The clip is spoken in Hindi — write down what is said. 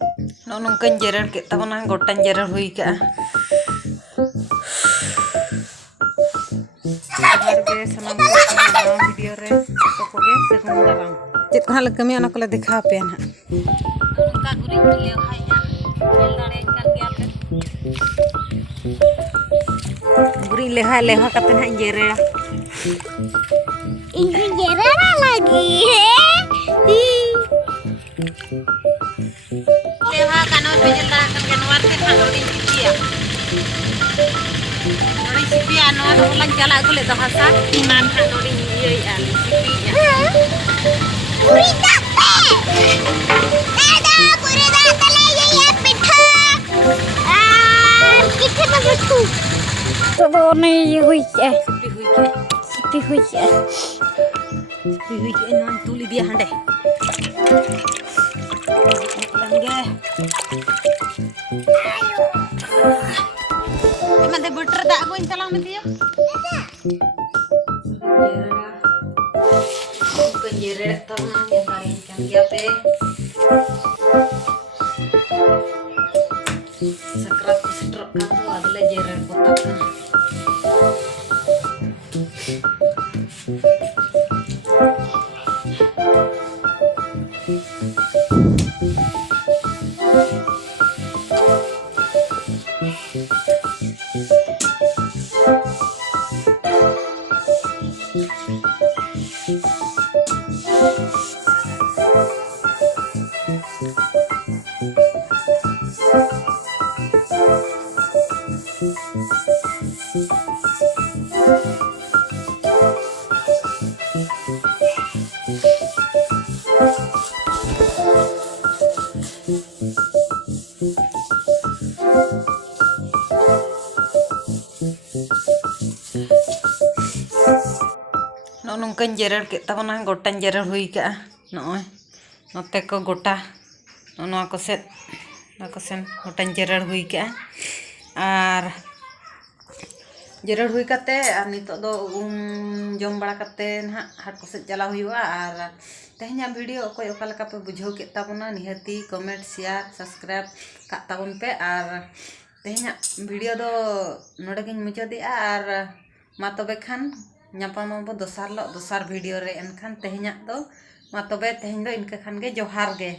नौकान जेरड़ के तबना गोटान जेरड़ हुई का वीडियो रे तो कोगे सगुन दाराम चेत हाल कमी ओना कोले दिखा पे ना का गुरी ले हाया खेल दाड़े कर गया पे गुरी लेहा कते ना जेरेड़ा ini gerana lagi leha kano penjela kan kanwar te nori sipia no ulang jala gule do hasa nan nori yoi al sipia puri date tale ya pitha kithe na bithu to ne hui ke sipi hui ke non tuli dia hande lenge mande butter da ko intalang mati yo penjere tama yang kari ikan dia pe sakrat strok kamu adalah jere kotak nongkan jerer ke tabana gotan jerer hui ka noy note ko gota no ko set gotan jerer hui ka ar jerer hui kate ar nito do jom bala kate na hat ko set jala huiwa ar tehnya video okoy okala ka pe bujhau ke tabana nihati comment share subscribe ka tabun pe ar tehnya video do nodegin mujadi ar ma tobe khan nyapama bo dosar video re enkhan tehnya do ma tobe tehnya do inka khan ge johar ge।